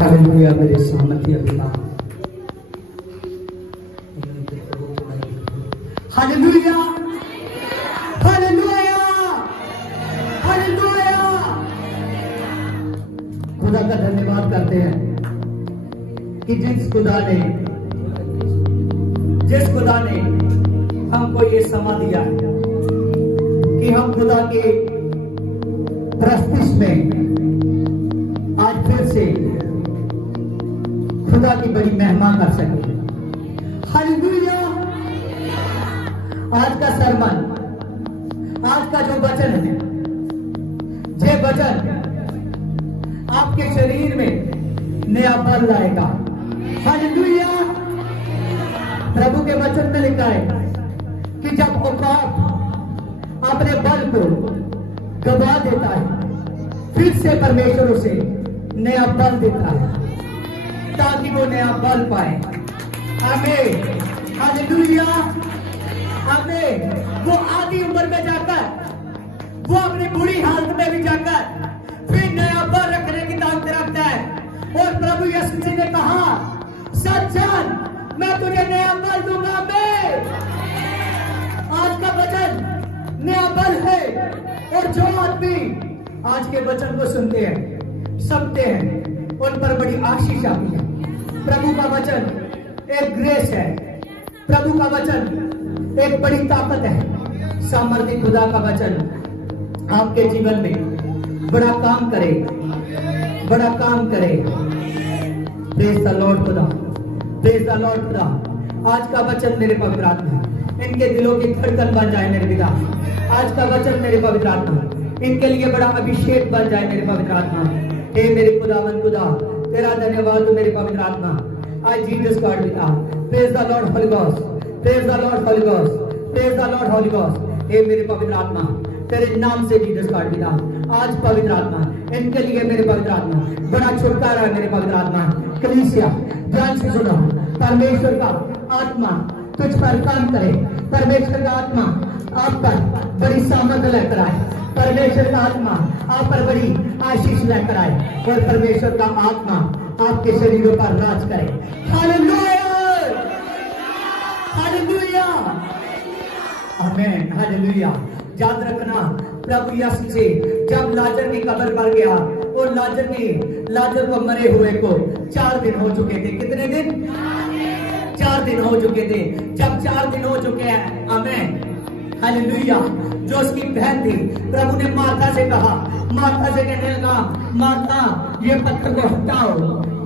Hallelujah मेरे सामर्थ्य पिता, हालेलुया हालेलुया हालेलुया। खुदा का धन्यवाद करते हैं कि जिस खुदा ने हमको ये समा दिया है कि हम खुदा के प्रस्तुत में आज फिर से खुदा की बड़ी महिमा कर सके। हालेलुया। आज का सरमन, आज का जो वचन है, ये वचन आपके शरीर में नया बल लाएगा। हालेलुया। प्रभु के वचन में लिखा है कि जब औकात अपने बल को गवा देता है, फिर से परमेश्वर उसे नया बल देता है ताकि वो नया बल पाए। आमीन। हालेलुया। आमीन। वो आधी उम्र में जाकर, वो अपनी बुरी हालत में भी जाकर फिर नया बल रखने की ताकत रखता है। और प्रभु यीशु मसीह ने कहा, सज्जन मैं तुझे नया बल दूंगा। आज का वचन नया बल है। और जो आदमी आज के वचन को सुनते हैं, समझते हैं, उन पर बड़ी आशीष आती है। प्रभु का वचन एक ग्रेस है। प्रभु का वचन एक बड़ी ताकत है। सामर्थ्य खुदा का वचन आपके जीवन में बड़ा काम करे, बड़ा काम करे। प्रेज द लॉर्ड खुदा, प्रेज द लॉर्ड खुदा। आज का वचन मेरे पवित्र आत्मा, इनके दिलों की धड़कन बन जाए मेरे पिता। आज का वचन मेरे पवित्र आत्मा, इनके लिए बड़ा अभिषेक बन जाए मेरे पवित्र आत्मा। हे मेरे खुदावन खुदा, तेरा धन्यवाद हो मेरे पवित्र आत्मा। आज जीसस गॉड पिता, praise the Lord holy ghost, praise the Lord holy ghost, praise the Lord holy ghost. हे मेरे पवित्र आत्मा, तेरे नाम से जीसस गॉड पिता, आज पवित्र आत्मा इनके लिए मेरे पवित्र आत्मा बड़ा छुटकारा है मेरे पवित्र आत्मा। कलीसिया ध्यान से सुनो, परमेश्वर का आत्मा तुझ पर काम करे। परमेश्वर का आत्मा आप पर बड़ी सामर्थ्य लेकर आए। परमेश्वर का आत्मा आप पर बड़ी आशीष लेकर आए। और परमेश्वर का आत्मा आपके शरीरों पर राज करे। हालेलुया, हालेलुया, आमीन, हालेलुया। याद रखना, प्रभु यीशु से जब लाजर की कब्र पर गया और लाजर को मरे हुए को 4 दिन हो चुके थे। कितने दिन? 4 दिन हो चुके थे। जब 4 दिन हो चुके हैं, आमीन, हालेलुया, जो उसकी बहन थी, प्रभु ने मार्था से कहा, मार्था से कहने लगा, मार्था ये पत्थर को हटाओ।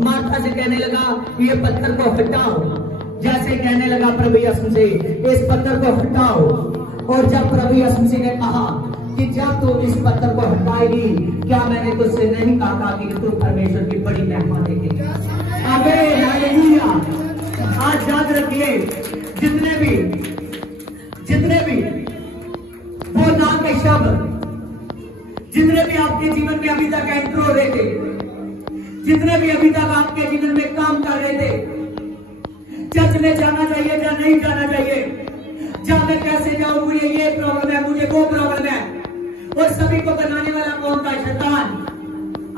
मार्था से कहने लगा, ये पत्थर को हटाओ। जैसे कहने लगा प्रभु यीशु से, इस पत्थर को हटाओ। और जब प्रभु यीशु मसीह ने कहा कि जब तू इस पत्थर को हटाएगी, क्या मैंने तुझसे नहीं कहा कि तू परमेश्वर की बड़ी महिमा देखेगी? आमीन, हालेलुया। आज याद रखिए, जितने भी वो नाम के शब्द, जितने भी आपके जीवन में अभी तक एंटर हो रहे थे, जितने भी अभी तक आपके जीवन में काम कर रहे थे, चर्च में जाना चाहिए या नहीं जाना चाहिए, जहाँ मैं कैसे जाऊं, मुझे ये प्रॉब्लम है, मुझे वो प्रॉब्लम है, और सभी को बनाने वाला कौन था? शैतान।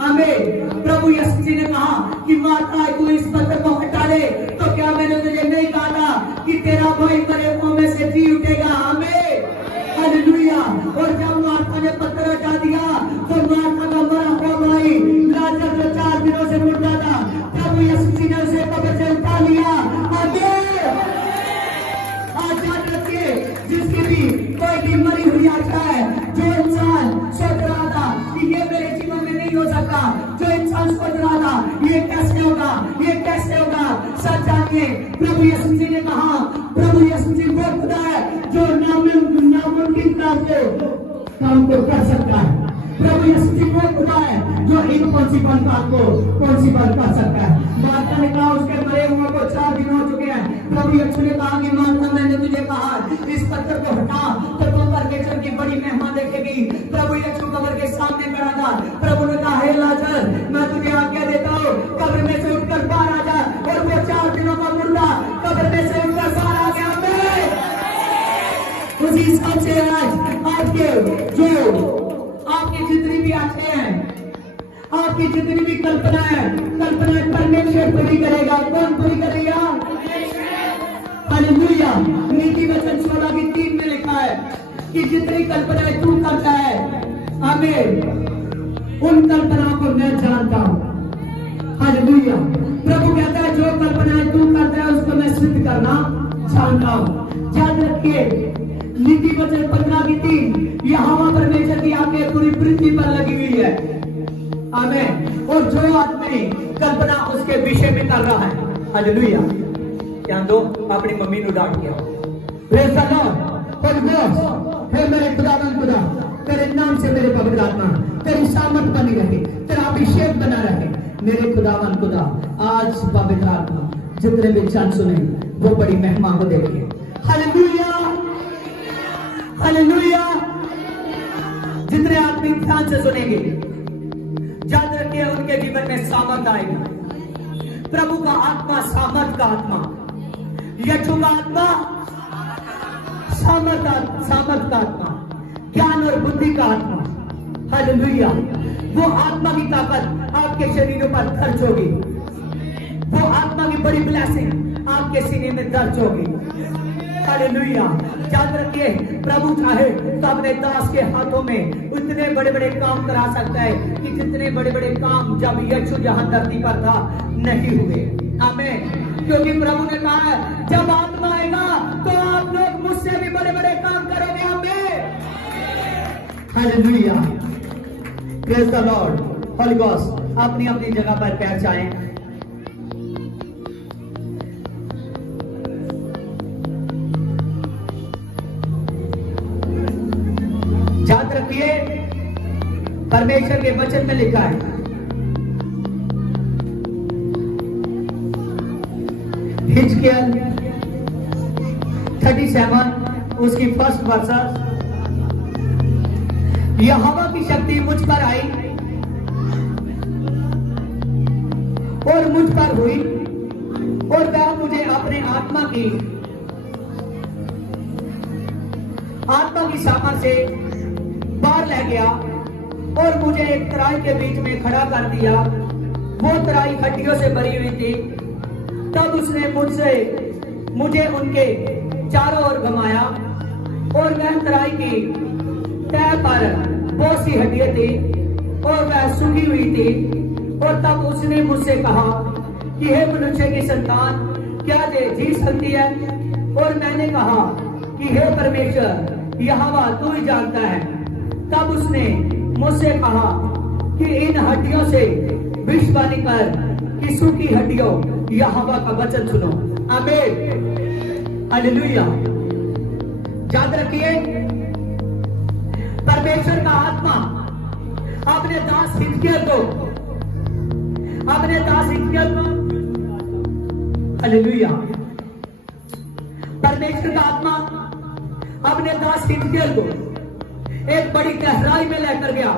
आमीन। प्रभु यीशु जी ने कहा कि माता तू इस पत्थर को हटा दे, तो क्या मैंने तुझे नहीं कहा था कि तेरा भाई मरे हुओं में से जी उठेगा? आमीन, हालेलुया। और जब माता ने पत्थर हटा दिया तो माता का मरा हुआ भाई लाजर जो 4 दिनों से मुर्दा था, प्रभु यीशु जी ने उसे कब्र से उठा लिया। आमीन। आज याद रखिए, जिसकी भी कोई बीमारी हुई आता है, जो इंसान सोच रहा था कि ये मेरे जीवन में नहीं हो सकता, जो इंसान सोच रहा था ये ये कैसे होगा, ये कैसे होगा? सच जानिए, प्रभु यीशु जी ने कहा, प्रभु यीशु जी वो खुदा है जो नामुमकिन काम को कर सकता है। प्रभु यीशु जी वो खुदा है जो इम्पॉसिबल काम को पॉसिबल कर सकता है। मार्था ने कहा उसके मरे हुए को 4 दिन हो चुके हैं। प्रभु यीशु ने कहा कि मार्था, मैंने तुझे कहा इस पत्थर को हटा तो तू परमेश्वर की बड़ी महिमा देखेगी। प्रभु यीशु कब्र के सामने खड़ा था। प्रभु ने कहा, हे लाजर, मैं तुझे आज्ञा देता हूँ, कब्र में से उठकर बाहर आ जा। और वो 4 दिनों का मुर्दा कब्र में से उठकर बाहर आ गया। उसी हिसाब से आज के जो आपकी जितनी भी आशे हैं, आपकी जितनी भी कल्पनाएं परमेश्वर पूरी करेगा। कौन पूरी करेगा? हालेलुया। नीति वचन 16:3 में लिखा है कि जितनी कल्पनाएं तू करता है, आमीन, उन कल्पनाओं को मैं जानता हूं। हालेलुया। प्रभु कहता है जो कल्पनाएं तू करता है उसको मैं सिद्ध करना जानता हूं। याद रखिए, नीति वचन 15:3, यहोवा परमेश्वर की आंखें पूरी पृथ्वी पर लगी हुई है। आमीन। और जो आदमी कल्पना उसके विषय में कर रहा है, हालेलुया। क्या दो अपनी मम्मी को डांट दिया, praise the Lord. Holy ghost, हे मेरे खुदावंद खुदा, तेरे नाम से मेरे पवित्र आत्मा, तेरी सामर्थ बनी रहे, तेरा अभिषेक बना रहे। मेरे खुदावंद खुदा, आज पवित्र आत्मा जितने भी जन सुने वो बड़ी महिमा को देखिए। Hallelujah, hallelujah. जितने आदमी ध्यान से सुनेंगे, याद रखिए उनके जीवन में सामर्थ आएगी। प्रभु का आत्मा सामर्थ का आत्मा, यीशु का आत्मा सामर्थ का आत्मा, ज्ञान और बुद्धि का आत्मा। हालेलुया। वो आत्मा की ताकत आपके शरीरों पर दर्ज होगी। वो आत्मा की बड़ी ब्लेसिंग आपके सीने में दर्ज होगी। हालेलुया। याद रखिए, प्रभु चाहे तो अपने दास के हाथों में उतने बड़े बड़े काम करा सकता है कि जितने बड़े बड़े काम जब यीशु यहाँ धरती पर था नहीं हुए। आमीन। क्योंकि प्रभु ने कहा है, जब आत्मा आएगा तो आप लोग मुझसे भी बड़े बड़े काम करोगे। आमीन। Hallelujah. Praise the Lord. Holy ghost, अपनी अपनी जगह पर पैर जाएं। याद रखिए, परमेश्वर के वचन में लिखा है, हिजकियेल 37 उसकी फर्स्ट वर्स, यहोवा की शक्ति मुझ पर आई और मुझ पर हुई और वह मुझे अपने आत्मा की सामर्थ से बाहर ले गया और मुझे एक तराई के बीच में खड़ा कर दिया। वो तराई हड्डियों से भरी हुई थी। तब उसने मुझे उनके चारों ओर घुमाया और वह तराई की तह पर बहुत सी हड्डियां थी और वह सूखी हुई थी। और तब उसने मुझसे कहा कि हे मनुष्य की संतान, क्या जी सकती है? और मैंने कहा कि हे परमेश्वर यहोवा, तू ही जानता है। तब उसने मुझसे कहा कि इन हड्डियों से भविष्यवाणी कर कि सूखी हड्डियों यहोवा का वचन सुनो। आमीन। हालेलुया। याद रखिए, परमेश्वर का आत्मा अपने दास हिजकियेल को हालेलुया। परमेश्वर का आत्मा अपने दास हिजकियेल को एक बड़ी गहराई में लेकर गया,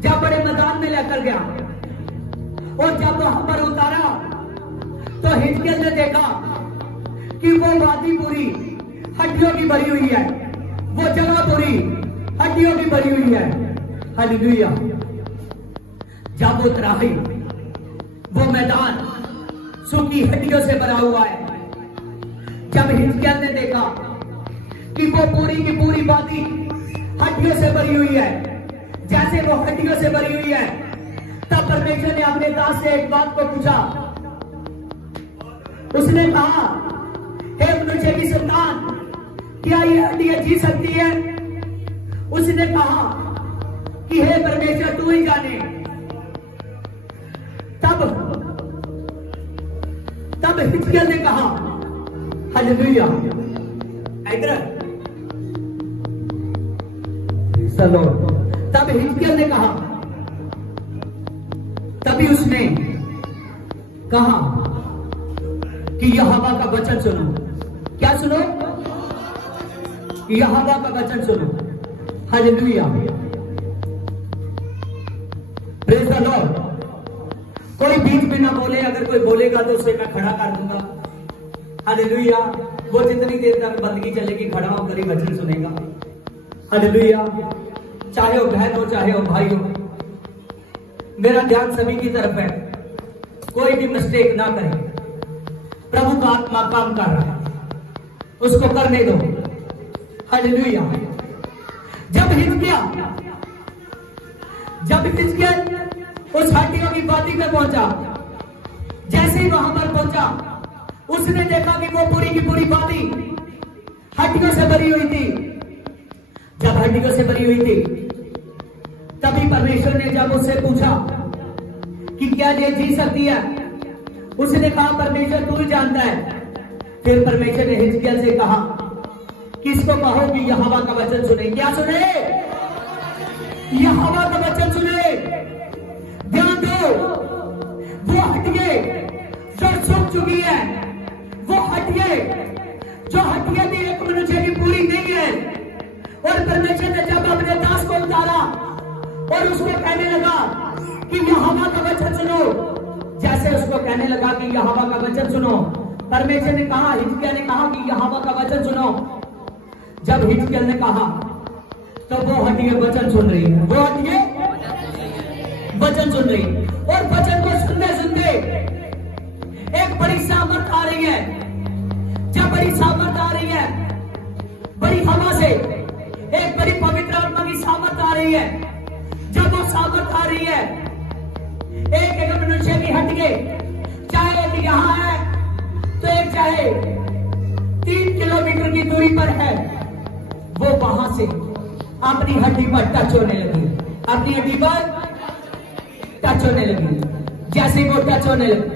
जब बड़े मैदान में लेकर गया और जब वहां पर उतारा तो हिजकियेल ने देखा कि वो वादी पूरी हड्डियों की भरी हुई है, वो जगह पूरी हड्डियों की भरी हुई है। हालेलुया। जब वो तराई, वो मैदान सूखी हड्डियों से भरा हुआ है, जब हिजकियेल ने देखा कि वो पूरी की पूरी वादी हड्डियों से भरी हुई है, जैसे वो हड्डियों से भरी हुई है, तब परमेश्वर ने अपने दास से एक बात को पूछा। उसने कहा, हे मनुष्य की संतान, क्या ये हड्डियां जी सकती है? उसने कहा कि हे परमेश्वर, तू ही जाने। तब तब हिजकिय्याह ने कहा, हालेलुया, इधर चलो। तब हिजकिय्याह ने कहा, तभी उसने कहा कि यहोवा का वचन सुनो। क्या सुनो? यहोवा का वचन सुनो। Hallelujah, praise the Lord. कोई बीच में ना बोले, अगर कोई बोलेगा तो उसे मैं खड़ा कर दूंगा। हालेलुया, वो जितनी देर तक बंदगी चलेगी खड़ा होकर ही वचन सुनेगा। हालेलुया, चाहे वो बहन हो चाहे वो भाई हो। मेरा ध्यान सभी की तरफ है, कोई भी मिस्टेक ना करे। प्रभु का आत्मा काम कर रहा है, उसको करने दो। हालेलुया। जब हिजकिय्याह उस हड्डियों की बाती में पहुंचा, जैसे ही वहां पर पहुंचा, उसने देखा कि वो पूरी की पूरी बाती हड्डियों से भरी हुई थी। जब हड्डियों से भरी हुई थी, तभी परमेश्वर ने जब उससे पूछा कि क्या ये जी सकती है, उसने कहा, परमेश्वर तू ही जानता है। फिर परमेश्वर ने हिजकिय्याह से कहा, किसको कहो कि यहोवा का वचन सुने। क्या सुने? यहोवा का वचन सुने। ध्यान दो, वो हड्डियां जो सूख चुकी है, वो हड्डियां जो हड्डियां थी एक मनुष्य की पूरी नहीं है। और परमेश्वर ने जब अपने दास को उतारा और उसको कहने लगा कि यहोवा का वचन सुनो, जैसे उसको कहने लगा कि यहोवा का वचन सुनो, परमेश्वर ने कहा, हिजकिय्याह ने कहा कि यहोवा का वचन सुनो। जब हिजकिय्याह ने कहा तो वो हड्डियां वचन सुन रही है, वो हड्डियां वचन सुन रही है। और वचन को सुनते सुनते एक बड़ी सामर्थ आ रही है। जब बड़ी सामर्थ आ रही है, बड़ी हवा से एक बड़ी पवित्र आत्मा की सामर्थ आ रही है। जब वो सामर्थ आ रही है, एक एक मनुष्य की हड्डियां, चाहे एक यहां है तो एक चाहे 3 किलोमीटर की दूरी पर है, वो वहां से अपनी हड्डी पर टच होने लगी, अपनी हड्डी पर टच होने लगी। जैसे वो टच होने लगी,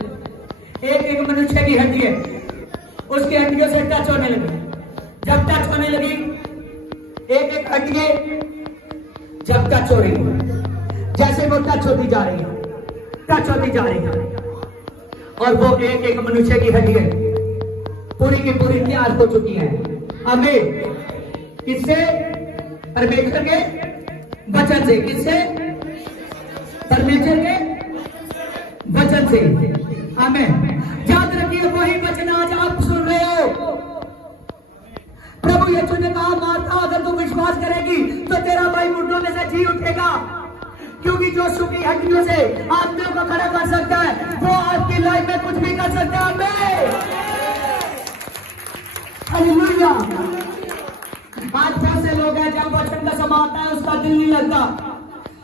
एक एक मनुष्य की हड्डी है, उसकी हड्डियों से टच होने लगी। जब टच होने लगी, एक एक हड्डी जब टच हो रही है, जैसे वो टच होती जा रही है, टच होती जा रही है, और वो एक एक मनुष्य की हड्डी पूरी की पूरी तैयार हो चुकी है। आमीन। किससे? परमेश्वर के वचन से। किससे? परमेश्वर के वचन से। आमीन। याद रखिए, वही वचन आज आप सुन रहे हो। प्रभु यीशु ने कहा, मार्था, अगर तू विश्वास करेगी तो तेरा भाई मुर्दों में से जी उठेगा। क्योंकि जो सूखी हड्डियों से आदमियों को खड़ा कर सकता है, वो आपकी लाइफ में कुछ भी कर सकता है। हालेलुया। आज बहुत से लोग हैं, जब वचन का समय आता है उसका दिल नहीं लगता।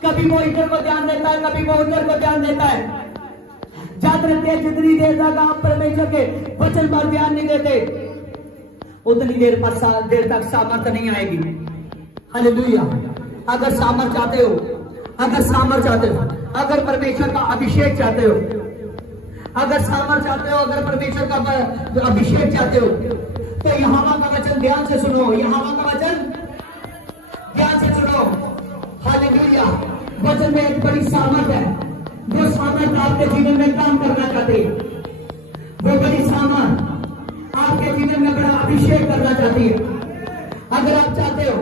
कभी वो इधर को ध्यान देता है, कभी वो उधर को ध्यान देता है। याद रखिए, जितनी देर तक आप परमेश्वर के वचन पर ध्यान नहीं देते, उतनी देर तक सामर्थ्य नहीं आएगी। हालेलुया। अगर सामर्थ्य चाहते हो, अगर सामर्थ्य चाहते हो, अगर परमेश्वर का अभिषेक चाहते हो, अगर सामर्थ्य चाहते हो, अगर परमेश्वर का अभिषेक चाहते हो, तो यहोवा का वचन ध्यान से सुनो। यहोवा का वचन ध्यान से सुनो। हालेलुया। वचन में एक बड़ी सामर्थ है। वो सामर्थ आपके जीवन में काम करना चाहती है। वो बड़ी सामर्थ आपके जीवन में बड़ा अभिषेक करना चाहती है। अगर आप चाहते हो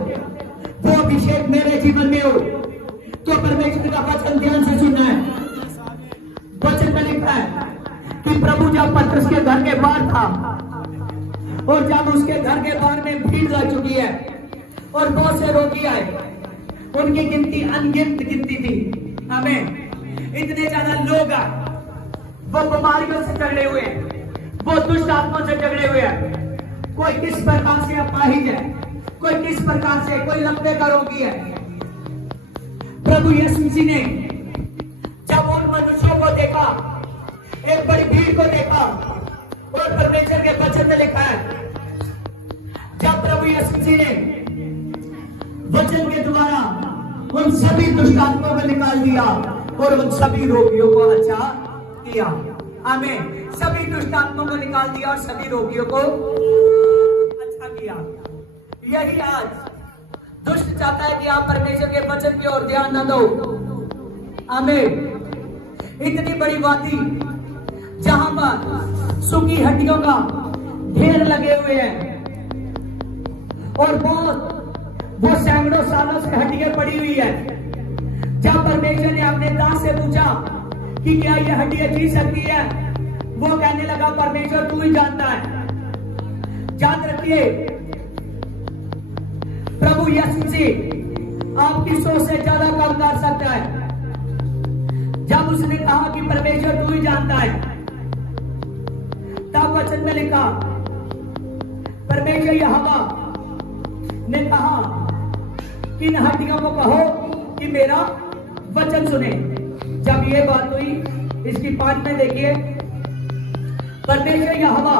वो अभिषेक मेरे जीवन में हो, तो परमेश्वर का वचन ध्यान से सुनना है। वचन में लिखा है कि प्रभु जब पतरस के घर के बाहर था, और जब उसके घर के बाहर में भीड़ लग चुकी है और बहुत से रोगी आए, उनकी गिनती अनगिनत गिनती थी। हमें इतने ज्यादा लोग आए, वो बीमारियों से झगड़े हुए हैं, वो दुष्ट आत्माओं से झगड़े हुए हैं। कोई किस प्रकार से अपाहिज है, कोई किस प्रकार से, कोई लंबे का रोगी है। प्रभु यीशु मसीह ने जब उन मनुष्यों को देखा, एक बड़ी भीड़ को देखा, और परमेश्वर के वचन में लिखा है, जब प्रभु यीशु मसीह ने वचन के द्वारा उन सभी दुष्ट आत्माओं को निकाल दिया और उन सभी रोगियों को अच्छा किया। आमीन। सभी दुष्ट आत्माओं को निकाल दिया और सभी रोगियों को अच्छा किया। यही आज दुष्ट चाहता है कि आप परमेश्वर के वचन की ओर ध्यान न दो। आमीन। इतनी बड़ी वादी जहां पर सूखी हड्डियों का ढेर लगे हुए हैं और वो सैकड़ों सालों से हड्डियां पड़ी हुई है। जब परमेश्वर ने अपने दास से पूछा कि क्या ये हड्डियां जी सकती है, वो कहने लगा परमेश्वर तू ही जानता है। याद रखिए, प्रभु यीशु मसीह आपकी सोच से ज्यादा काम कर सकता है। जब उसने कहा कि परमेश्वर तू ही जानता है, तब वचन में लिखा परमेश्वर यहोवा ने कहा कि इन हड्डियों को कहो कि मेरा वचन सुने। जब ये बात हुई, इसकी 5 में देखिए, परमेश्वर यहोवा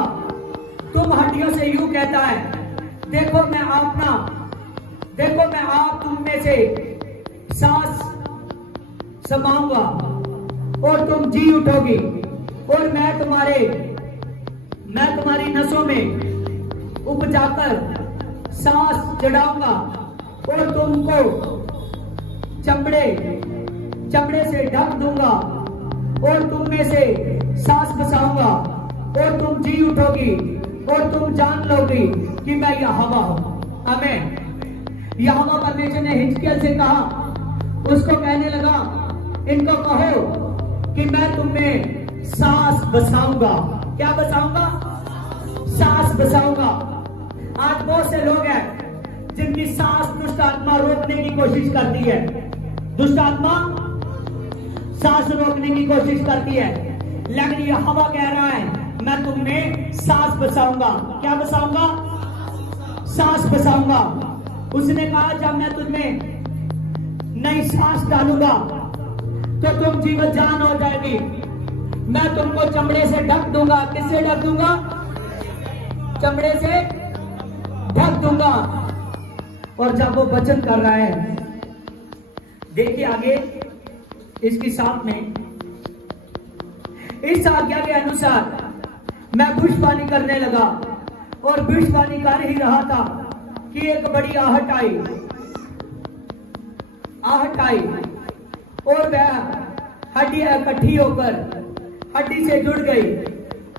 तुम हड्डियों से यूं कहता है, देखो मैं आप तुम में से सांस समाऊंगा और तुम जी उठोगी और मैं तुम्हारी नसों में उपजाकर सांस चढ़ाऊंगा और तुमको चमड़े से ढक दूंगा और तुम में से सांस बसाऊंगा और तुम जी उठोगी और तुम जान लोगी कि मैं यहोवा हूं। आमीन। यहोवा परमेश्वर ने हिजकिय्याह से कहा, उसको कहने लगा इनको कहो कि मैं तुम में सांस बसाऊंगा। क्या बसाऊंगा? सांस बसाऊंगा। आज बहुत से लोग हैं जिनकी सांस दुष्ट आत्मा रोकने की कोशिश करती है। दुष्ट आत्मा सांस रोकने की कोशिश करती है, लेकिन यहोवा कह रहा है मैं तुम में सांस बसाऊंगा। क्या बसाऊंगा? सांस बसाऊंगा। उसने कहा जब मैं तुममें नई सांस डालूंगा तो तुम जीवन जान हो जाएगी। मैं तुमको चमड़े से ढक दूंगा। किससे ढक दूंगा? चमड़े से ढक दूंगा। और जब वो वचन कर रहा है, देखिए आगे इसकी 7 में, इस आज्ञा के अनुसार मैं भविष्यवाणी करने लगा और भविष्यवाणी कर ही रहा था कि एक बड़ी आहट आई और वह हड्डियां इकट्ठी होकर हड्डी से जुड़ गई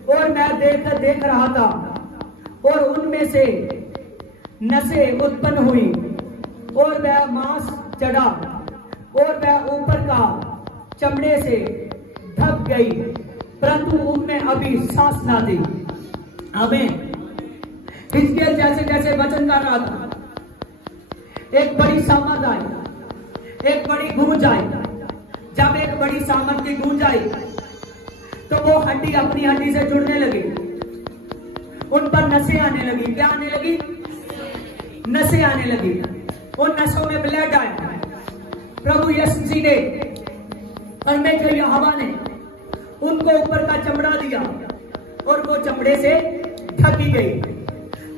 और मैं देख रहा था और उनमें से नसें उत्पन्न हुई और वह मांस चढ़ा और वह ऊपर का चमड़े से ढक गई, परंतु उनमें अभी सांस ना थी। आमीन। हिजकिय्याह जैसे जैसे वचन कर रहा था, एक बड़ी सामर्थ आई, एक बड़ी गूंज आई। जब एक बड़ी सामर्थ की गूंज आई तो वो हड्डी अपनी हड्डी से जुड़ने लगी, उन पर नसें आने लगी। क्या आने लगी? नसें आने लगी। उन नसों में ब्लड आया। प्रभु यीशु जी ने, परमेश्वर यहोवा ने उनको ऊपर का चमड़ा दिया और वो चमड़े से ढकी गई।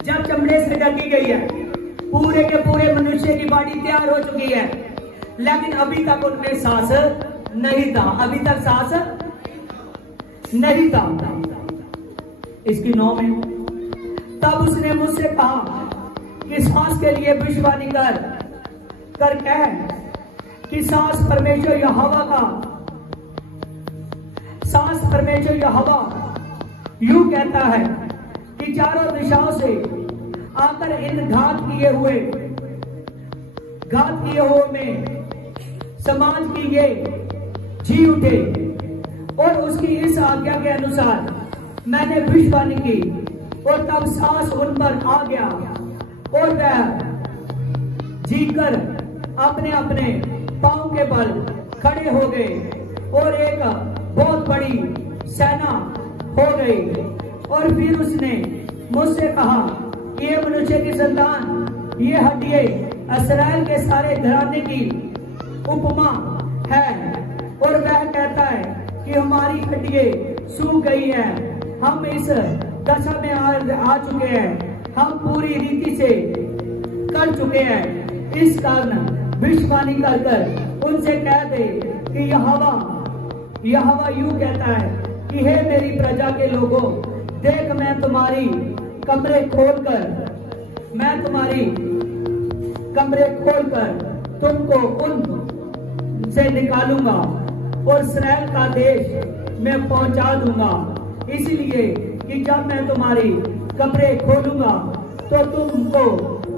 जब चमड़े से ढकी गई है, पूरे के पूरे मनुष्य की बॉडी तैयार हो चुकी है, लेकिन अभी तक उनमें सांस नहीं था। अभी तक सांस नहीं था। इसकी 9 में, तब उसने मुझसे कहा कि सांस के लिए भविष्यवाणी कर कह कि सांस परमेश्वर यहोवा यूं कहता है कि चारों दिशाओं से आकर इन घात किए हुए में समाज की ये जी उठे। और उसकी इस आज्ञा के अनुसार मैंने भविष्यवाणी की और तब सांस उन पर आ गया और वह जीकर अपने अपने पांव के बल खड़े हो गए और एक बहुत बड़ी सेना हो गई। और फिर उसने मुझसे कहा, ये मनुष्य की संतान, ये हड्डियां इस्राएल के सारे घराने की उपमा है। और वह कहता है कि हमारी हड्डियां सूख गई है, हम इस दशा में आ चुके हैं, हम पूरी रीति से कर चुके हैं। इस कारण भविष्यवाणी कर उनसे कह दे कि यहोवा यूं कहता है कि हे मेरी प्रजा के लोगों, देख मैं तुम्हारी कमरे खोलकर तुमको उन से निकालूंगा और इस्राएल का देश मैं पहुंचा दूंगा। इसलिए कि जब मैं तुम्हारी कमरे खोलूंगा तो तुमको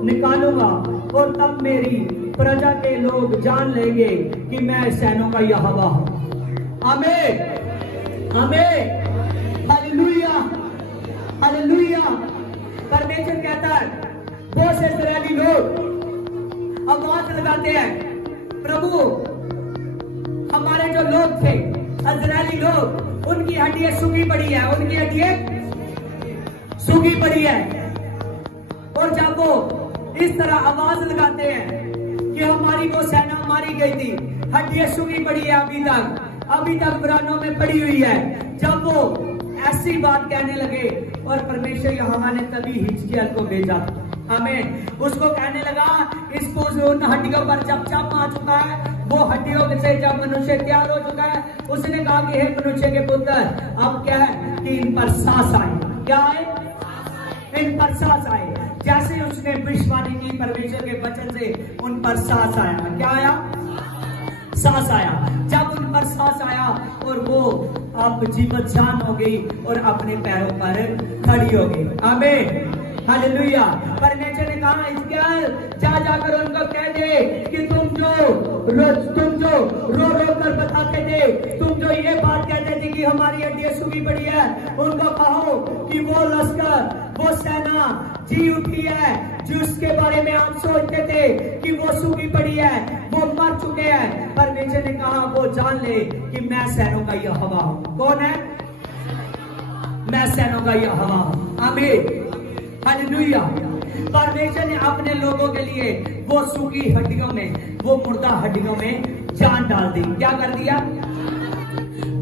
निकालूंगा और तब मेरी प्रजा के लोग जान लेंगे कि मैं सैनों का यहोवा हूं। आमीन, आमीन, हालेलुया, हालेलुया। परमेश्वर कहता है, बहुत से इस्राएली लोग आवाज लगाते हैं, प्रभु हमारे जो लोग थे इस्राएली लोग, उनकी हड्डियां सूखी पड़ी है, उनकी हड्डियां सूखी पड़ी है। और जब वो इस तरह आवाज लगाते हैं कि हमारी वो सेना मारी गई थी, हड्डियां सूखी पड़ी है, अभी तक पुरानों में पड़ी हुई है, जब वो ऐसी बात कहने लगे और परमेश्वर यहोवा ने तभी हिजकिय्याह को भेजा। हमें उसको कहने लगा, इसको उन हड्डियों पर जब चम आ चुका है, वो हड्डियों से जब मनुष्य तैयार हो चुका है, उसने कहा कि हे मनुष्य के पुत्र, अब क्या है कि इन पर सांस आए। क्या आए? इन पर सांस आए। जैसे उसने भविष्यवाणी की परमेश्वर के वचन से, उन पर सांस आया। क्या आया? सांस आया। जब उन पर सांस आया और वो अब जीवत जान हो गई और अपने पैरों पर खड़ी हो गई। आमीन, हालेलुया। परमेश्वर ने कहा, हिजकिय्याह जा जाकर उनको कह दे कि तुम जो रो कर बताते थे, तुम जो ये बात कहते थे कि हमारी हड्डियां सूखी पड़ी है, उनको कहो कि वो लश्कर, वो सेना जी उठी है, जिसके बारे में आप सोचते थे कि वो सूखी पड़ी है, वो मर चुके हैं। परमेश्वर ने कहा, वो जान ले कि मैं सैनों का यहोवा हूं। कौन है? मैं सैनों का यहोवा हूं। आमीन, हालेलुया। परमेश्वर ने अपने लोगों के लिए वो सूखी हड्डियों में, वो मुर्दा हड्डियों में जान डाल दी। क्या कर दिया?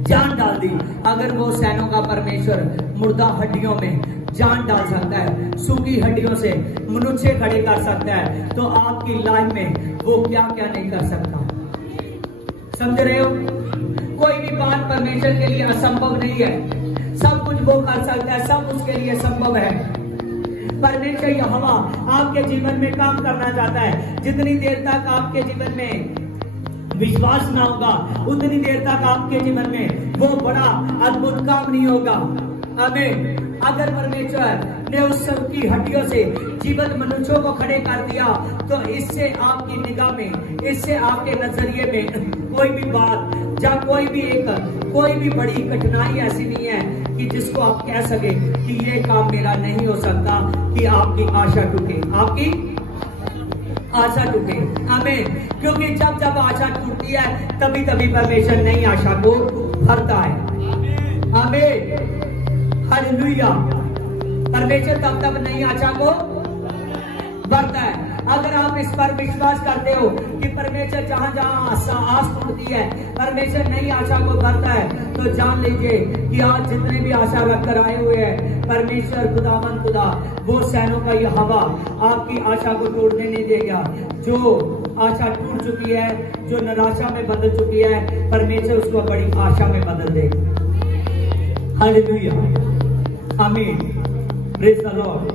जान डाल दी। अगर वो सैनों का परमेश्वर मुर्दा हड्डियों में जान डाल सकता है, सूखी हड्डियों से मनुष्य खड़े कर सकता है, तो आपकी लाइफ में वो क्या क्या नहीं कर सकता। समझ रहे हो? कोई भी बात परमेश्वर के लिए असंभव नहीं है। सब कुछ वो कर सकता है, सब उसके लिए संभव है। परमेश्वर यहोवा आपके जीवन में काम करना चाहता है। जितनी देर तक आपके जीवन में विश्वास ना होगा, उतनी देर तक आपके जीवन में वो बड़ा अद्भुत काम नहीं होगा। आमीन। अगर परमेश्वर ने उस सब की हड्डियों से जीवित मनुष्यों को खड़े कर दिया, तो इससे आपकी निगाह में, इससे आपके नजरिए में कोई भी बात या कोई भी बड़ी कठिनाई ऐसी नहीं है कि जिसको आप कह सके कि ये काम मेरा नहीं हो सकता, कि आपकी आशा टूटे, आपकी आशा टूटे। आमीन। क्योंकि जब जब आशा टूटती है, तभी तभी परमेश्वर नई आशा को भरता है। आमीन, हालेलुया। परमेश्वर तब नई आशा को भरता है। अगर आप इस पर विश्वास करते हो कि परमेश्वर जहां जहां आस टूटती है, परमेश्वर नई आशा को भरता है, तो जान लीजिए कि आज जितने भी आशा रखकर आए हुए हैं, परमेश्वर खुदावंद खुदा, वो सैनों का यहोवा आपकी आशा को टूटने नहीं देगा। जो आशा टूट चुकी है, जो निराशा में बदल चुकी है, परमेश्वर उसको बड़ी आशा में बदल देगा। हालेलुया, आमीन, प्रेज द लॉर्ड।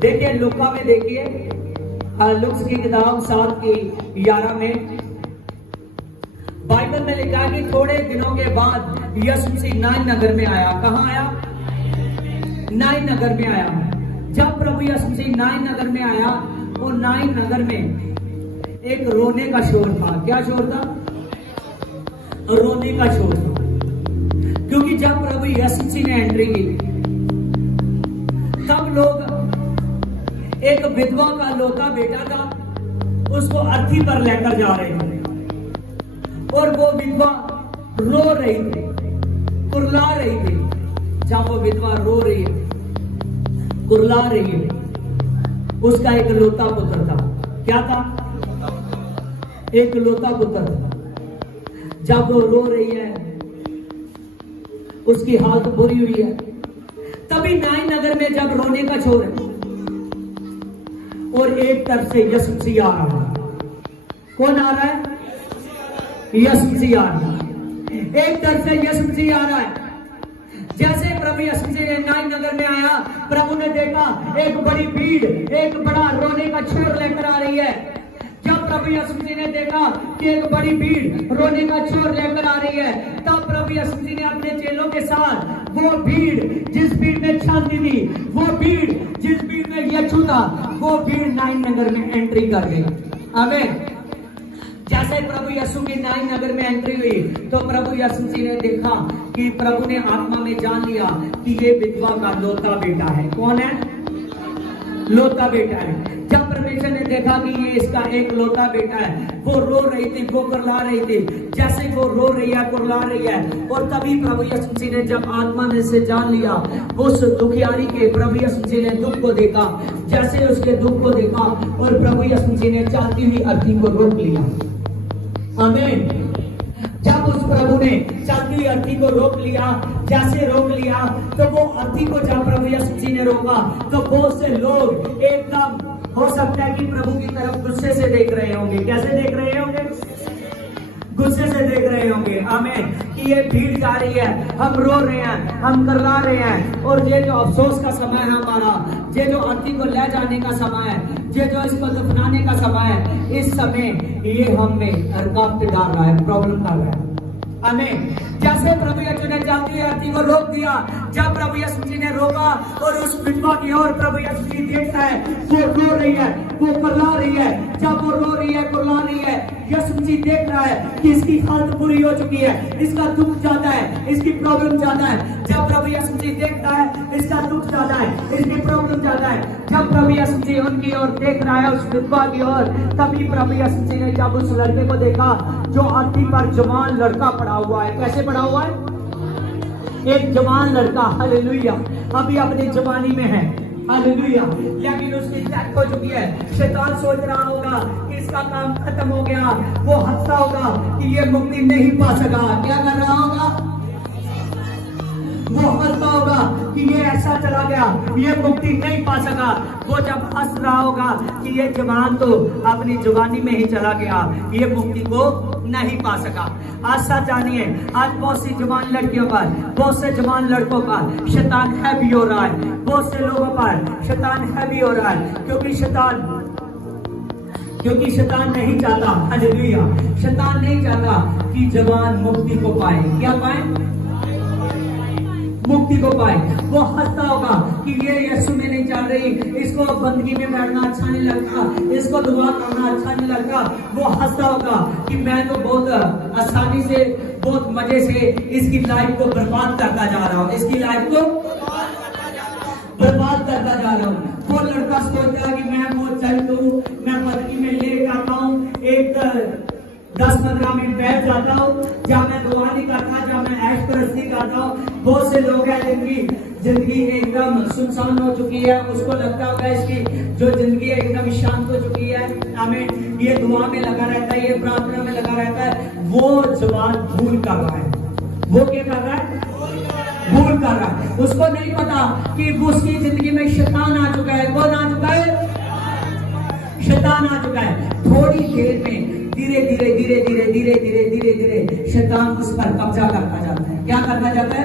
देखिए लूका में, देखिए लुक्स की किताब 7:11 में बाइबल में लिखा कि थोड़े दिनों के बाद यीशु मसीह नाइन नगर में आया। कहां आया? नाइन नगर में आया। जब प्रभु यीशु मसीह नाइन नगर में आया, वो नाइन नगर में एक रोने का शोर था। क्या शोर था? रोने का शोर था। क्योंकि जब प्रभु यीशु मसीह ने एंट्री की, तब लोग, एक विधवा का लौता बेटा था, उसको अर्थी पर लेकर जा रहे थे, और वो विधवा रो रही थी, कुरला रही थी। जब वो विधवा रो रही है, कुरला रही है, उसका एक लौता पुत्र था। क्या था? एक लौता पुत्र था। जब वो रो रही है, उसकी हालत बुरी हुई है, तभी नाइन नगर में जब रोने का शोर है, और एक तरफ से यीशु मसीह आ रहा है। कौन आ रहा है? यीशु मसीह आ रहा है। एक तरफ से यीशु मसीह आ रहा है, जैसे प्रभु यीशु मसीह ने नाइन नगर में आया, प्रभु ने देखा एक बड़ी भीड़, एक बड़ा रोने का शोर लेकर आ रही है। जब प्रभु यीशु मसीह ने देखा कि एक बड़ी भीड़ रोने का शोर लेकर आ रही है, तब प्रभु यीशु मसीह ने अपने चेलों के साथ वो भीड़ जिस भीड़ में शांति थी, वो भीड़ जिस भीड़ में यीशु था, वो भीड़ नाइन नगर में एंट्री कर गई। आमीन। जैसे प्रभु यीशु की नाइन नगर में एंट्री हुई, तो प्रभु यीशु मसीह ने देखा कि प्रभु ने आत्मा में जान लिया कि ये विधवा का लौता बेटा है। कौन है? लौता बेटा है। जब परमेश्वर ने देखा कि ये इसका एक लौता बेटा है, वो रो रही थी, वो कुरला रही थी। जैसे वो रो रही है, कुरला रही है, और तभी प्रभु यीशु मसीह ने जब आत्मा ने से जान लिया, उस दुखियारी के प्रभु यीशु मसीह ने दुख को देखा। जैसे उसके दुख को देखा, और प्रभु यीशु मसीह ने चलती हुई अर्थी को रोक लिया। आमीन। जब उस प्रभु ने चलती हुई अर्थी को रोक लिया, जैसे रोक लिया, तो वो अर्थी को जब प्रभु यीशु मसीह ने रोका, तो बहुत से लोग एकदम हो सकता है कि प्रभु की तरफ गुस्से से देख रहे होंगे। कैसे देख रहे होंगे? गुस्से से देख रहे होंगे। आमीन। कि ये भीड़ जा रही है, हम रो रहे हैं, हम करला रहे हैं, और ये जो अफसोस का समय है हमारा, ये जो अर्थी को ले जाने का समय है, ये जो इसको दफनाने का समय है, इस समय ये हमें रुकावट डाल रहा है, प्रॉब्लम कर रहा है। आमीन। जैसे प्रभु यीशु ने जाती हुई अर्थी को रोक दिया, जब प्रभु यीशु मसीह ने रोका और उस विधवा की ओर प्रभु यीशु मसीह देखता है, वो रो रही है, वो कुरला रही है। जब वो रो रही है, कुरला रही है, यीशु मसीह देख रहा है कि इसकी हालत बुरी हो चुकी है, इसका दुख ज्यादा है, इसकी प्रॉब्लम ज्यादा है। जब प्रभु यीशु मसीह देखता है इसका दुख ज्यादा है, इसकी प्रॉब्लम ज्यादा है, जब प्रभु यीशु मसीह उनकी ओर देख रहा है, उस विधवा की ओर, तभी प्रभु यीशु मसीह ने जब उस लड़के को देखा जो अर्थी पर जवान लड़का पड़ा हुआ है। कैसे पड़ा हुआ है? एक जवान लड़का। हालेलुया। अभी अपनी जवानी में है। हालेलुया। लेकिन उसकी डेथ हो चुकी है। शैतान सोच रहा होगा कि इसका काम खत्म हो गया, वो हंसता होगा कि ये मुक्ति नहीं पा सका। क्या कर रहा होगा? वो हंसता होगा कि ये ऐसा चला गया, ये मुक्ति नहीं पा सका। वो जब हंस रहा होगा कि ये जवान तो अपनी जवानी में ही चला गया, ये मुक्ति को नहीं पा सका। आज सच जानिए, आज बहुत सी जवान लड़कियों पर, बहुत से जवान लड़कों पर शैतान हैवी हो रहा है। बहुत से लोगों पर शैतान हैवी हो रहा है, क्योंकि शैतान नहीं चाहता, हालेलुया, शैतान नहीं चाहता कि जवान मुक्ति को पाए। क्या पाए? मुक्ति को पाए। वो हंसता होगा कि ये यीशु में नहीं चल रही, इसको बंदगी में बैठना अच्छा नहीं लगता, इसको दुआ करना अच्छा नहीं लगता। वो हंसता होगा कि मैं तो बहुत आसानी से, बहुत मजे से इसकी लाइफ को बर्बाद करता जा रहा हूँ, इसकी लाइफ को बर्बाद करता जा रहा हूँ। वो लड़का सोचता है कि मैं बहुत चलता हूँ, मैं बंदगी में ले जाता हूँ, एक 10-15 मिनट बैठ जाता हूँ, जब मैं दुआ नहीं करता, जब मैं ऐश परस्ती करता हूँ। बहुत से लोग हैं जिंदगी एकदम सुनसान हो चुकी है, उसको लगता होगा इसकी जो जिंदगी है एकदम शांत हो चुकी है। आमीन। ये दुआ में लगा रहता है, ये प्रार्थना में लगा रहता है। वो जवान भूल कर रहा है। वो क्या कर रहा है? भूल कर रहा है। उसको नहीं पता कि उसकी जिंदगी में शैतान आ चुका है। कौन आ चुका है? शैतान आ चुका है। थोड़ी देर में धीरे धीरे शैतान उस पर कब्जा करता जाता है। क्या करता जाता है?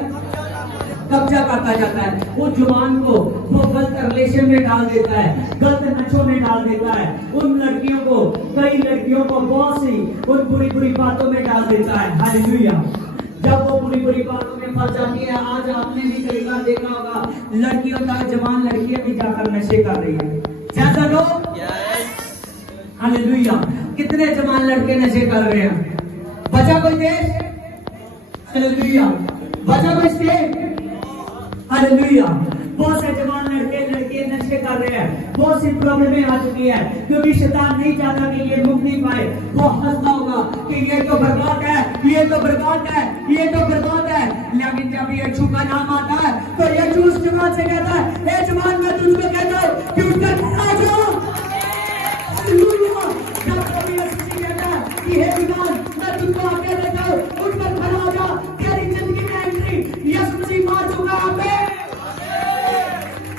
कब्जा करता जाता है। वो जुबान को वो गलत रिलेशन में डाल देता है, गलत नशों में डाल देता है। उन लड़कियों को, कई लड़कियों को बहुत सी उन बुरी बातों में डाल देता है। हालेलुया। जब वो बुरी बातों में फंस जाती है, आज आपने भी कई बार देखा होगा, लड़कियों का जवान लड़कियां भी जाकर नशे कर रही है। जैसा लोग, हालेलुया। कितने जवान लड़के नशे कर रहे हैं? बचा कोई देश? हालेलुया। बचा कोई स्टेट? हालेलुया। बहुत से जवान लड़के नशे कर रहे हैं। बहुत सी प्रॉब्लमें आ चुकी है, क्योंकि शैतान नहीं चाहता कि ये मुक्ति पाए। वो हंसता होगा कि ये तो बर्बाद है, ये तो बर्बाद है, ये तो बर्बाद है। लेकिन जब यीशु का नाम आता है, तो यीशु उस जवान से कहता है, ए जवान, मैं तुझको कहता हूं कि उठकर खड़ा हो जाओ। जब प्रभु यीशु कहता है कि हे जवान, मैं तुझको आज्ञा देता हूं, उठकर खड़ा हो जा। तेरी जिंदगी में एंट्री यीशु मसीह मार चुका है।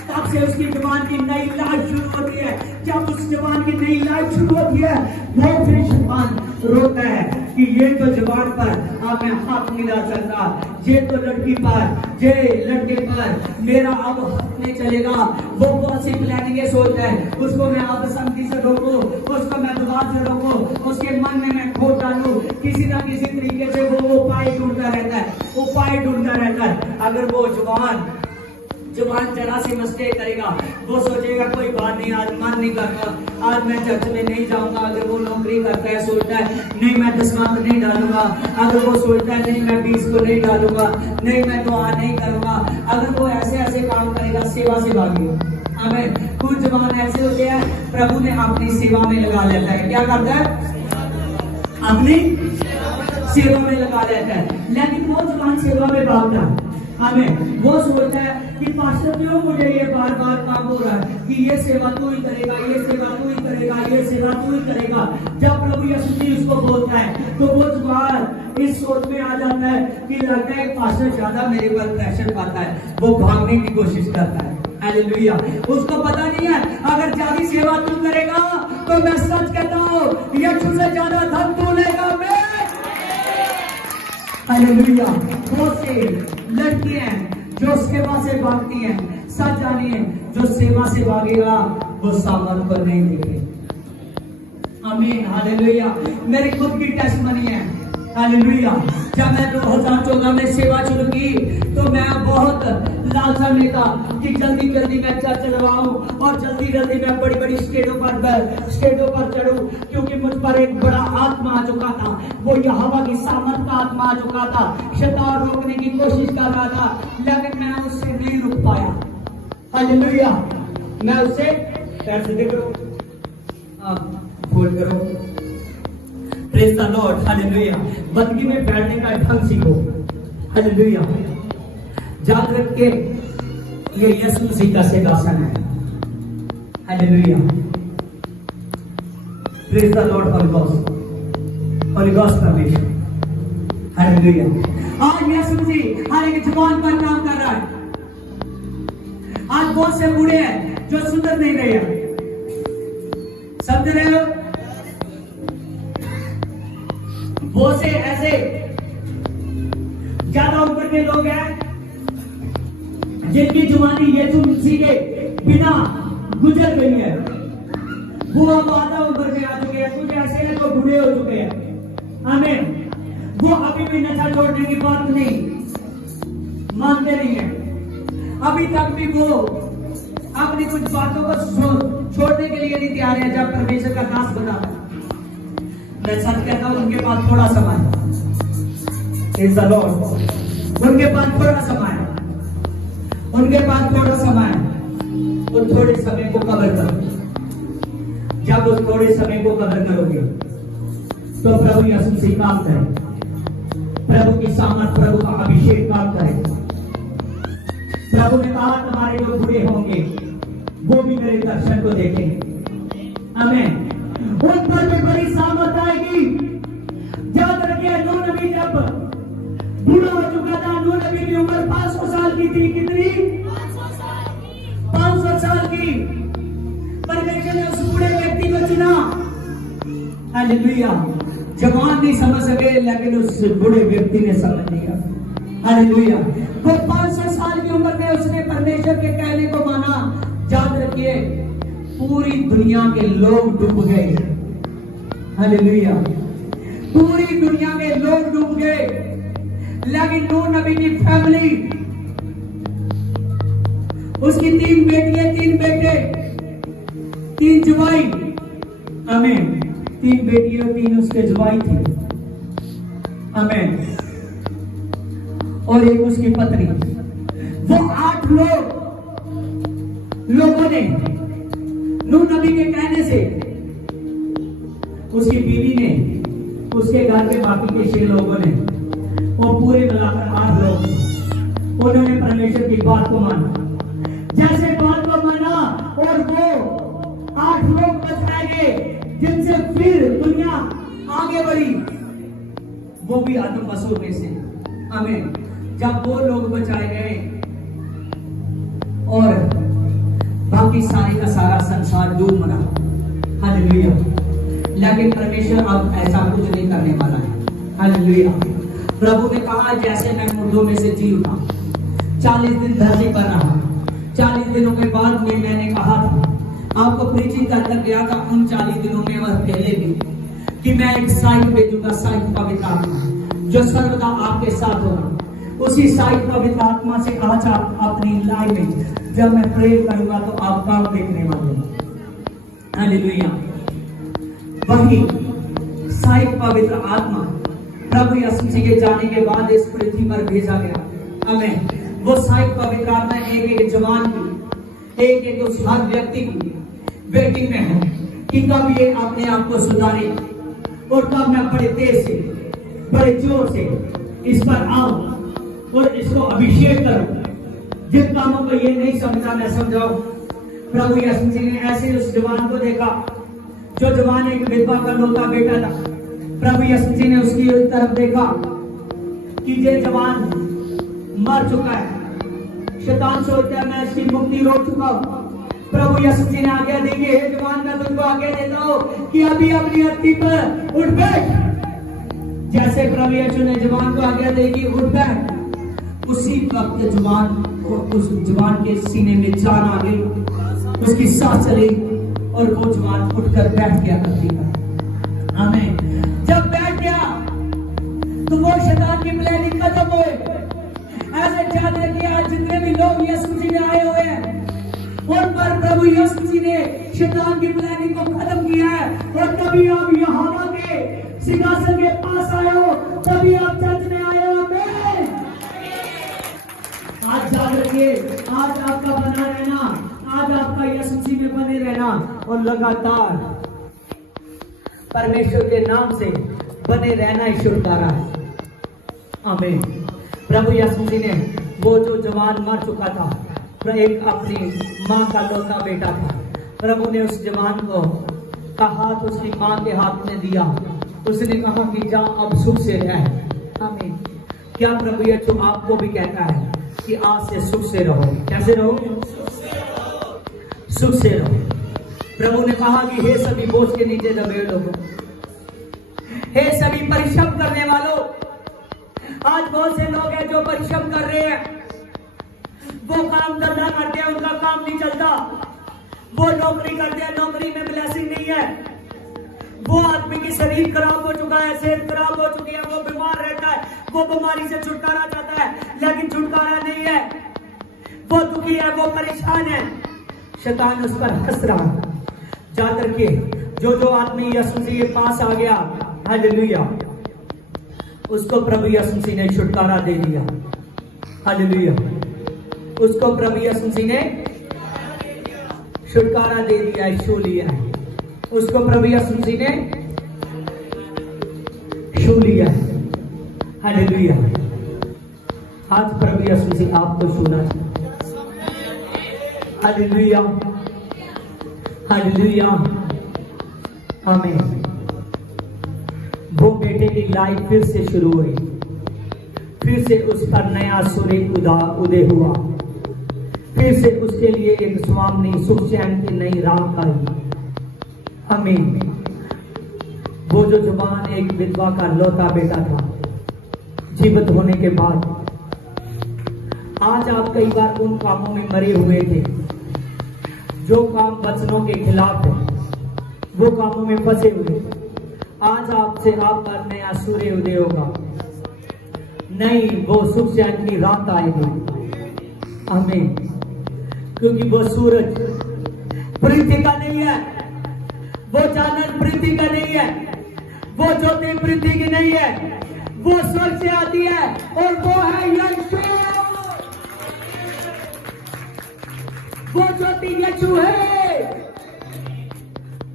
तब से उसकी जवान की नई लाइफ शुरू होती है। जब उस जवान की नई लाइफ शुरू होती है, वो फिर शैतान रोता है कि ये तो जवान पर अब मैं हाथ नहीं ला सकता, ये तो लड़की पर, ये लड़के पर मेरा अब हाथ नहीं चलेगा। वो बहुत सी प्लानिंग सोचता है, उसको मैं अपसंदी से रोकूं, उसको मैं दुआ से रोकूं, उसके मन में मैं खोट डालूं, किसी ना किसी तरीके से वो उपाय ढूंढता रहता है, उपाय ढूंढता रहता है। अगर वो जवान जरा सी मिस्टेक करेगा, वो सोचेगा कोई बात नहीं, आज मन नहीं करता, आज मैं चर्च में नहीं जाऊंगा। अगर वो नौकरी करता है, सोचता है नहीं मैं दशमांश नहीं डालूंगा, अगर वो सोचता है नहीं मैं 20 को नहीं डालूंगा, नहीं मैं दुआ नहीं करूंगा, अगर वो ऐसे ऐसे काम करेगा, सेवा से भागेगा। हमें कुछ जवान ऐसे होते हैं, प्रभु ने अपनी सेवा में लगा लेता है। क्या करता है? अपनी सेवा में लगा लेता है। लेकिन वो जवान सेवा में भागता है, हमें वो सोचता है कि पास्टर क्यों मुझे ये बार बार काम हो रहा है कि ये सेवा तू ही करेगा, ये सेवा तू ही करेगा, ये सेवा तू ही करेगा। जब प्रभु यीशु जी उसको बोलता है तो वो जवान इस सोच में आ जाता है कि लगता है पास्टर ज्यादा मेरे पर प्रेशर पाता है, वो भागने की कोशिश करता है। हालेलुया। उसको पता नहीं है अगर ज्यादा सेवा तू करेगा तो मैं सच कहता हूँ यीशु से ज्यादा धन तू लेगा। मैं हालेलुया। बहुत से लड़कियां जो सेवा से भागती हैं, सच जानिए जो सेवा से भागेगा वो सामर्थ को नहीं देखे। आमीन। हालेलुया। मेरी खुद की टेस्टमनी है। हालेलुया। जब मैं 2014 में सेवा शुरू की तो मैं बहुत लालसा में था कि जल्दी जल्दी मैं चर्च लगाऊं और जल्दी जल्दी मैं बड़ी बड़ी स्टेजों पर चढ़ूं, क्योंकि मुझ पर एक बड़ा आत्मा आ चुका था। वो यहोवा की सामर्थ का आत्मा आ चुका था। शैतान रोकने की कोशिश कर रहा था, लेकिन मैं उससे नहीं रुक पाया। हालेलुया। मैं उससे पैसे दे करो, फोल्ड करो। Praise the Lord. हालेलुया। बंदगी में बैठने का ढंग सीखो। हालेलुया। याद रखिए ये यीशु मसीह का सिंहासन है। Hallelujah. Praise the Lord. Holy ghost परमेश्वर। हालेलुया। आज यीशु मसीह हर एक जवान पर काम कर रहा है। आज बहुत से बूढ़े हैं जो सुधर नहीं रहे हैं। समझ रहे हो? बहुत से ऐसे ज्यादा उम्र के लोग हैं जिनकी जवानी यीशु मसीह के बिना गुजर गई है। वो अब आधा उम्र में आ चुके हैं, कुछ ऐसे हैं जो बूढ़े हो चुके हैं। हमें वो अभी भी नशा छोड़ने की बात नहीं मानते नहीं है। अभी तक भी वो अपनी कुछ बातों को छोड़ने के लिए नहीं तैयार है। जब परमेश्वर का दास बना, मैं सच कहता हूं उनके पास थोड़ा समय है। उनके पास थोड़ा समय है, उनके पास थोड़ा समय है। उन थोड़े समय को कवर करो। जब उस थोड़े समय को कवर करोगे तो प्रभु यीशु मसीह काम करे, प्रभु की सामर्थ, प्रभु का अभिषेक काम करे। प्रभु ने कहा तुम्हारे जो बूढ़े होंगे वो भी मेरे दर्शन को देखेंगे। आमीन। उन पर भी बड़ी सामर्थ आएगी। याद रखिए नूह नबी जब बूढ़ा हो चुका था, नूह नबी की उम्र 500 साल की थी। कितनी? 500 साल की। परमेश्वर ने उस बूढ़े व्यक्ति को चुना। हालेलुया। जवान नहीं समझ सके लेकिन उस बूढ़े व्यक्ति ने समझ लिया। हालेलुया। वो 500 साल की उम्र में उसने परमेश्वर के कहने को माना। याद रखिए पूरी दुनिया के लोग डूब गए। हालेलुया। पूरी दुनिया के लोग डूब गए, लेकिन नूह नबी की फैमिली, उसकी 3 बेटियां, 3 बेटे, 3 जुबाई। आमीन। 3 बेटियां, 3 उसके जुबाई थे। आमीन। और एक उसकी पत्नी। वो 8 लोगों ने नूह नबी के कहने से, उसकी बीवी ने, उसके घर के बाकी के 6 लोगों ने, वो पूरे मिलाकर 8 लोग, उन्होंने परमेश्वर की बात को माना। जैसे बात को माना और वो 8 लोग बचाए गए, जिनसे फिर दुनिया आगे बढ़ी, वो भी आदम मसूह में से। आमीन। जब वो लोग बचाए गए और बाकी सारे का सारा संसार डूब मरा। हालेलुया। लेकिन परमेश्वर अब ऐसा कुछ नहीं करने वाला है। हालेलुया। प्रभु ने कहा जैसे मैं मुर्दों में से जी उठा, 40 दिन धरती पर रहा, 40 दिनों के बाद में मैंने कहा था, आपको प्रीचिंग करकर गया था उन 40 दिनों में वह पहले भी, कि मैं एक साइट भेजूंगा, साइट पवित्र आत्मा जो सर्वदा आपके साथ होगा। उसी साइट पवित्र आत्मा से आज आप अपनी लाइफ में जब मैं प्रे करूंगा तो आप काम देखने वाले हैं। हालेलुया। वही साइट पवित्र आत्मा प्रभु यीशु जी के जाने के बाद इस पृथ्वी पर भेजा गया। हमें वो साइट पवित्र आत्मा एक एक जवान की, एक एक उस हर व्यक्ति की वेटिंग में है कि कब ये अपने आप को सुधारे और कब मैं बड़े तेज से, बड़े जोर से इस पर आऊं और इसको अभिषेक करूं। जिन कामों को ये नहीं समझा मैं समझाऊं। प्रभु यीशु जी ने ऐसे उस जवान को देखा, जो जवान एक विधवा का लौता बेटा था। प्रभु यीशु जी ने उसकी तरफ देखा कि ये जवान मर चुका है, शैतान सोचता है मैं इसकी मुक्ति रोक चुका हूं। प्रभु यीशु जी ने आज्ञा दी कि हे जवान, मैं तुमको आज्ञा देता हूं कि अभी अपनी अर्थी पर उठ बैठ। जैसे प्रभु यीशु ने जवान को आज्ञा दी कि उठ बैठ, उसी वक्त जवान को, उस जवान के सीने में जान आ गई, उसकी सांस चली और वो जवान उठकर बैठ गया अर्थी पर। आमीन। जब बैठ गया तो वो शैतान की प्लानिंग खत्म हुई। ऐसे याद रखिए, आज जितने भी लोग यीशु जी में आए हुए हैं उन पर प्रभु यीशु जी ने शैतान की प्लानिंग को खत्म किया है। और कभी आप यहोवा के सिंहासन के पास आए हो, तभी आप चर्च में आए हो। आमीन। आज याद रखिए, आज आपका बना रहना, आज आपका यीशु जी में बने रहना और लगातार परमेश्वर के नाम से बने रहना ही छुटकारा है। आमीन। प्रभु यीशु जी ने वो जो जवान मर चुका था, एक अपनी माँ का लौता बेटा था, प्रभु ने उस जवान को का हाथ उसकी माँ के हाथ में दिया। उसने कहा कि जा अब सुख से रह। आमीन। क्या प्रभु यीशु आपको भी कहता है कि आज से सुख से रहो। कैसे रहो? सुख से रहो। प्रभु ने कहा कि हे सभी बोझ के नीचे दबे लोगों, हे सभी परिश्रम करने वालों। आज बहुत से लोग हैं जो परिश्रम कर रहे हैं, वो काम धंधा करते हैं, उनका काम नहीं चलता। वो नौकरी करते हैं, नौकरी में ब्लेसिंग नहीं है। वो आदमी की शरीर खराब हो चुका है, सेहत खराब हो चुकी है, वो बीमार रहता है, वो बीमारी से छुटकारा चाहता है लेकिन छुटकारा नहीं है। वो दुखी है, वो परेशान है, शैतान उस पर हंस रहा है। याद रखिए, जो आदमी यीशु जी के पास आ गया, हालेलुया, उसको प्रभु यीशु जी ने छुटकारा दे दिया। हालेलुया। उसको प्रभु यीशु जी ने छुटकारा दे दिया, छू लिया है। उसको प्रभु यीशु जी ने छू लिया है। हालेलुया। आज प्रभु यीशु जी आपको छूना चाहिए। Hallelujah, hallelujah. आमीन। वो बेटे की लाइफ फिर से शुरू हुई, फिर से उस पर नया सूर्य उदय हुआ, फिर से उसके लिए एक स्वामी सुख चैन की नई राह आई। आमीन। वो जो जवान एक विधवा का लौता बेटा था, जीवित होने के बाद आज आप कई बार उन कामों में मरे हुए थे जो काम वचनों के खिलाफ है, वो कामों में फंसे हुए। आज आपसे आप पर नया सूर्य उदय होगा, नहीं वो सुख चैन की रात आएगी। आमीन। क्योंकि वो सूरज पृथ्वी का नहीं है, वो चांद पृथ्वी का नहीं है, वो ज्योति पृथ्वी की नहीं है, वो स्वर्ग से आती है और वो है यीशु। वो ज्योति यीशु है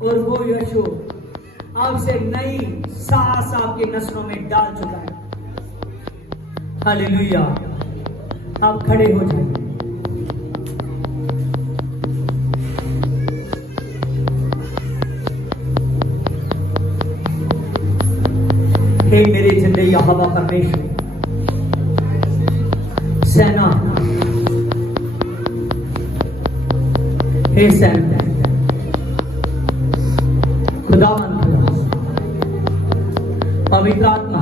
और वो यीशु आपसे नई सांस आपके नसों में डाल चुका है। हालेलुया। आप खड़े हो जाए। हे मेरे जिंदे यहोवा परमेश्वर, सेना, हे सेना, खुदावंद, पवित्र आत्मा,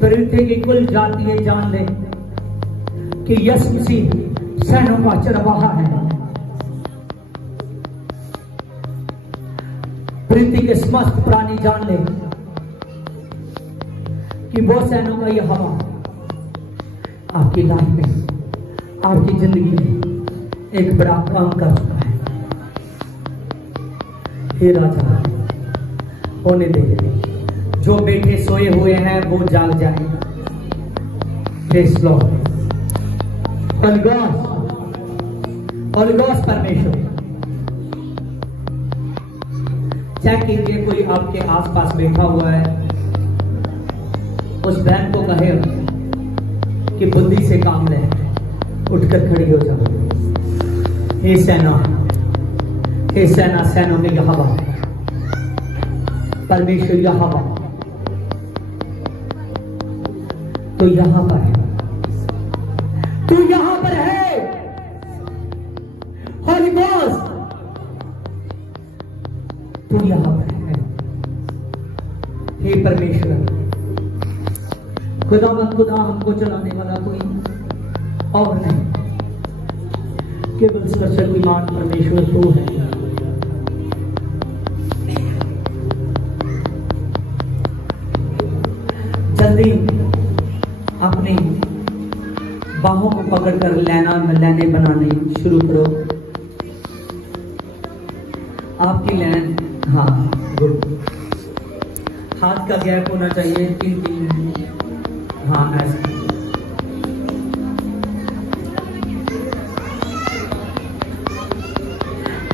पृथ्वी की कुल जातियां जान ले कि यीशु मसीह सैनों का चरवाहा है। पृथ्वी के समस्त प्राणी जान ले कि वो सैनों का यह हवा आपकी लाइफ में, आपकी जिंदगी में एक बड़ा काम कर चुका है। हे राजा, होने दे, जो बैठे सोए हुए हैं वो जाग जाए। Praise Lord. होली घोस्ट परमेश्वर, चेक कीजिए कोई आपके आसपास बैठा हुआ है, उस बहन को कहे कि बुद्धि से काम ले, उठकर खड़ी हो जाओ। हे सेना, हे सेना, सैनों में यहोवा परमेश्वर, यहोवा तो यहां पर है, तू यहां पर है। होली घोस्ट, तू यहां पर है। हे परमेश्वर, खुदा हमको चलाने वाला कोई और नहीं, केवल सर्वशक्तिमान परमेश्वर तू है। जल्दी अपनी बाहों को पकड़कर लेने बनाने शुरू करो। आपकी लाइन, हाँ गुड, हाथ का गैप होना चाहिए 3-3, हाँ ऐसे।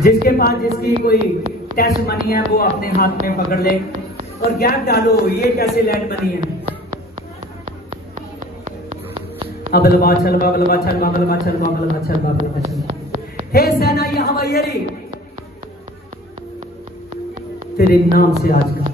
जिसके पास जिसकी कोई टेस्ट मनी है वो अपने हाथ में पकड़ ले और गैप डालो। ये कैसे लाइन बनी है? अबलवा चल बाबलवा चल बाबलवा चल बाबलवा चल बाबलवा चल। हे सेना यहोवा यरी, तेरे नाम से आज का